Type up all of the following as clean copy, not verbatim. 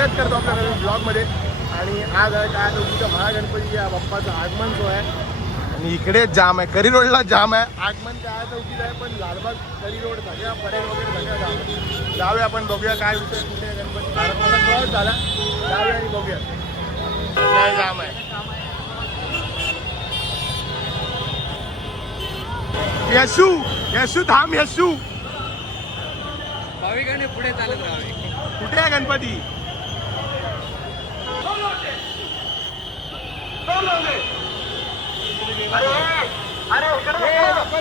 स्वागत करतो आपल्या नवीन ब्लॉगमध्ये. आणि आज आहे काय तुमच्या महागणपती या बाप्पाचं आगमन जो आहे आणि इकडे जाम आहे. करी रोडला जाम आहे. आगमन काय चौकीत आहे पण लालबाग करी रोड सगळ्या परेड वगैरे सगळ्या जाम आहे. जाऊया आपण बघूया काय विषय कुठे गणपती भारतमाता क्रॉस झाला. जाऊया आणि बघूया काय जाम आहे. यशू यशू थांब यशू. भाविकांनी पुढे चालत राहावे. कुठे आहे गणपती?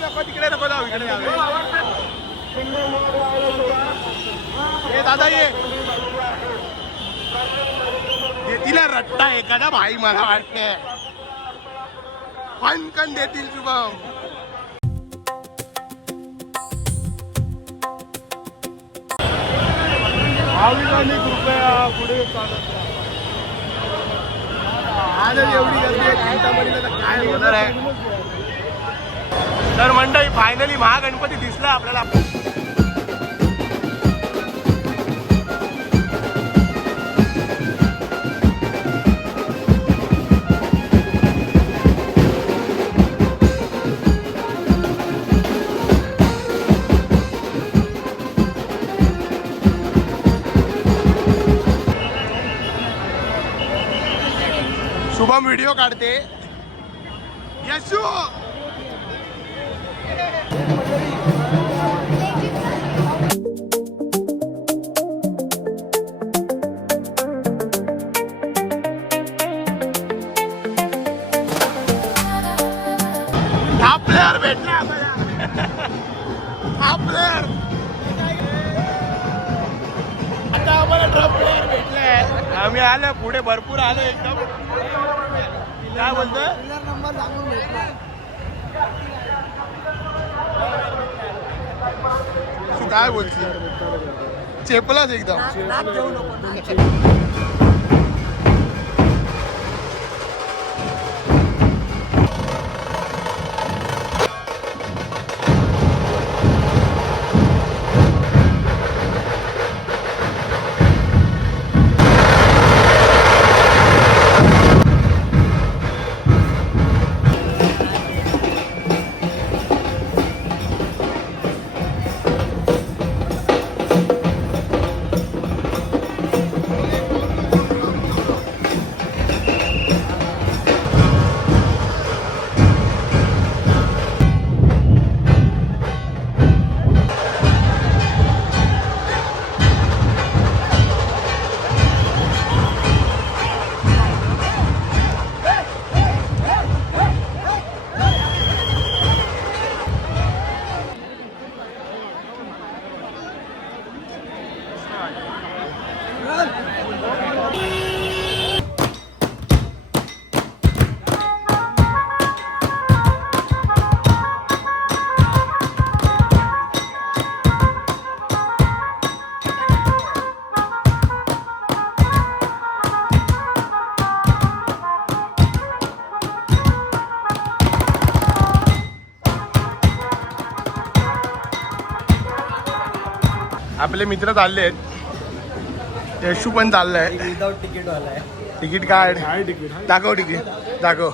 नको तिकडे नको जाऊ इकडे ये दादा ये तिला रट्टा एखादा भाई मला वाटते फनकन देतील शुभम. भाविकांनी कृपया पुढे चालत राहा. आजच एवढी गर्दी आहे सीतामढीला तर काय होणार आहे. तर मंडळी फायनली महागणपती दिसला आपल्याला. शुभम व्हिडिओ काढते. यशू हा प्लेअर भेटला आम्हाला. हा प्लेअर आता आम्हाला ड्रम प्लेअर भेटलाय. आम्ही आलो पुढे भरपूर आलो एकदम. काय बोलतोय नंबर सांगून भेटला. काय बोलते चेपलाच एकदम. आपले मित्र चालले आहेत. यशू पण चाललाय. विदाउट तिकीट वाला आहे. तिकीट काढ. दाखव तिकीट दाखव.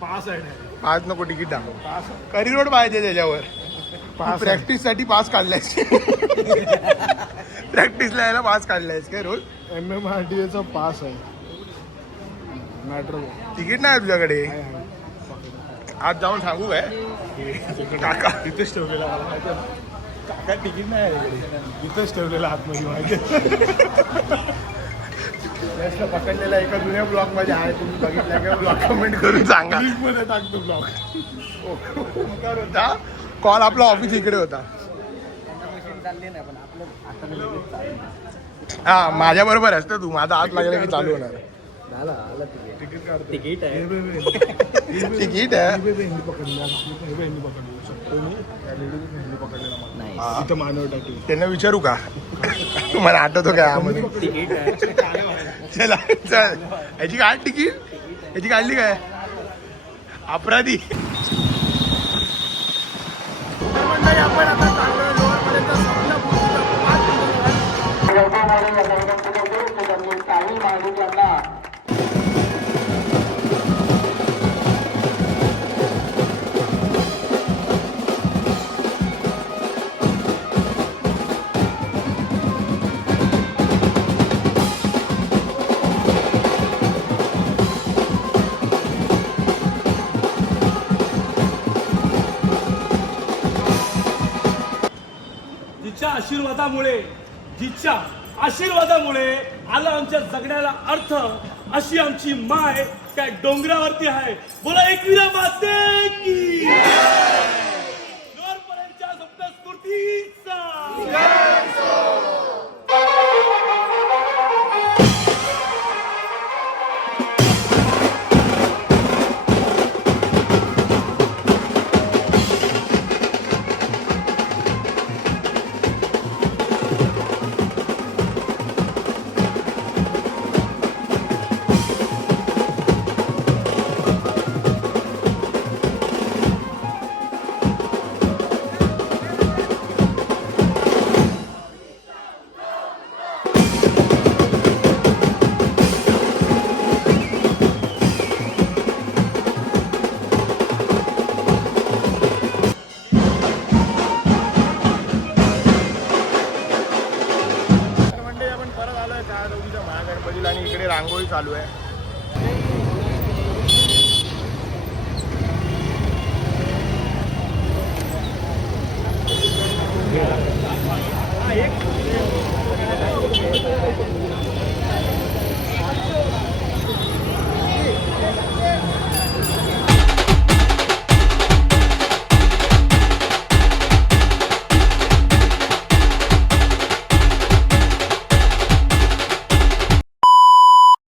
पास नको तिकीट दाखव. करी रोड पाहिजे त्याच्यावर. प्रॅक्टिस साठी पास काढलायस. प्रॅक्टिसला यायला पास काढलायस काय रोज. MMRDA चा पास आहे. मॅटर तिकीट नाही तुझ्याकडे. आज जाऊन सांगू काय काका तिथेच ठेवलेला मला माहिती आहे. काका तिकीट नाही आहे इथेच ठेवलेला आतमध्ये माहिती पकडलेला एका जुन्या ब्लॉग मध्ये आहे. तुम्ही बघितला का ब्लॉग कमेंट करून सांगा. मध्ये टाकतो ब्लॉग. होता कॉल आपला ऑफिस इकडे होता. हा माझ्या बरोबर असतं तू. माझा हात लागला की चालू होणार. तिकीट काढतो. तिकीट आहे. तिकीट आहे. हिंदी पकडलेला हिंदी पकडलेला शकतो मी. हिंदी पकडलेला मला इथं मानव टाकली. त्यांना विचारू का मला आठवतो काय आम्हाला. तिकीट आहे. चला चल. याची काढ तिकीट. याची काढली काय अपराधी. आपण आता आशीर्वादामुळे जिच्या आशीर्वादामुळे आला आमच्या जगण्याला अर्थ अशी आमची माय त्या डोंगरावरती आहे. बोला एकविरा माते की जोरपर्यंतच्या सप्तस्फूर्तीचा म्हणजे आपण परत आलोय महागणपतीला आणि इकडे रांगोळी चालू आहे.